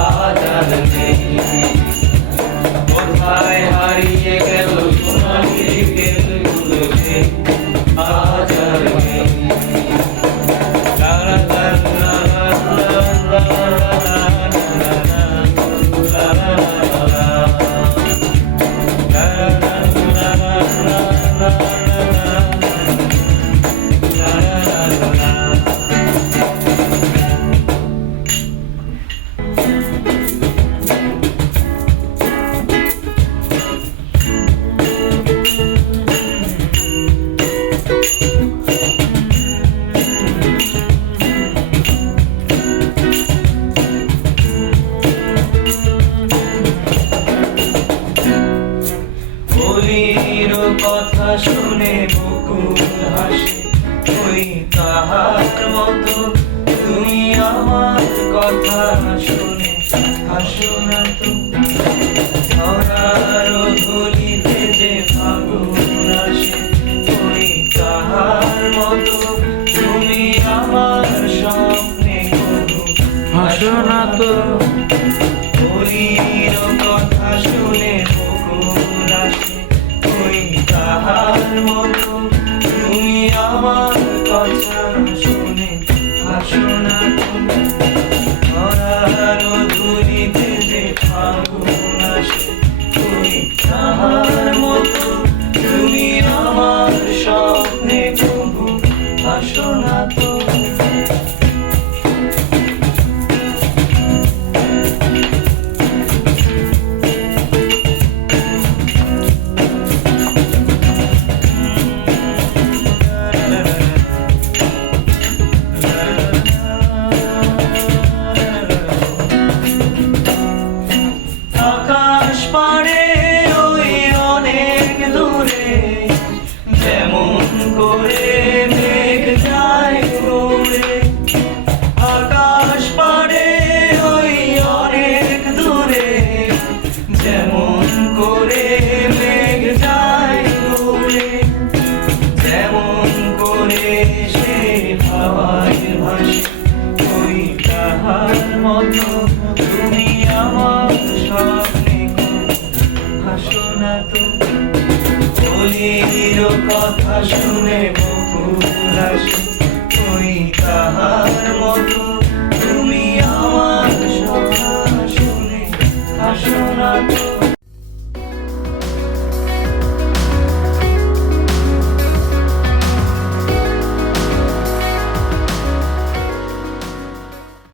আজ আর নেই। কোথায় হারিয়ে গেল সোনালি ক্ষেতগুলো যে আজ আর নেই। লা লা লা লা লা লা বলির কথা শুনে বকুল হাসে, ওই তাহার মতো তুমি আমার কথা শুনে হাসো না তো। ধরার ধুলিতে যে ফাগুন আসে, ওই তাহার মতো তুমি আমার স্বপ্নে কবু হাসো না তো। বলির কথা শুনে বকুল আসে, ওই তাহার মতো তুমি আমার কথা শুনে হাসো না তো। ধরার ধুলিতে যে ফাগুন আসে, ওই তাহার মতো তুমি আমার স্বপ্নে কবু হাসো না তো। আকাশ পাড়ে ওই অনেক দূরে যেমন করে মেঘ যায় উড়ে। আকাশ পাড়ে ওই অনেক দূরে যেমন করে মেঘ যায় উড়ে। যেমন করে সে হাওয়ায় ভাসে, ওই তাহার মতো তুমি আমার স্বপ্নে হাসো না তো। বলির কথা শুনে বকুল হাসে, ওই তাহার মতো